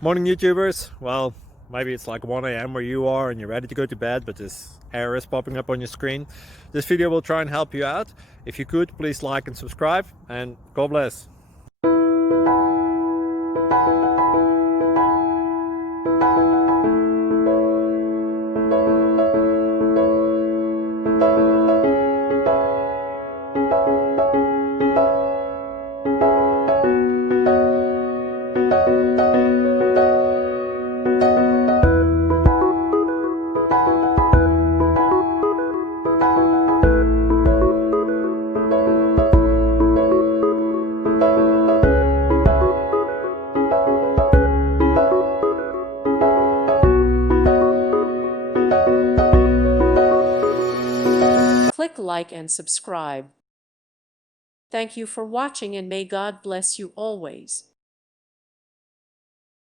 Morning, YouTubers. Well, maybe it's like 1 a.m. where you are and you're ready to go to bed, but this error is popping up on your screen. This video will try and help you out. If you could, please like and subscribe, and God bless. Click like and subscribe. Thank you for watching, and may God bless you always.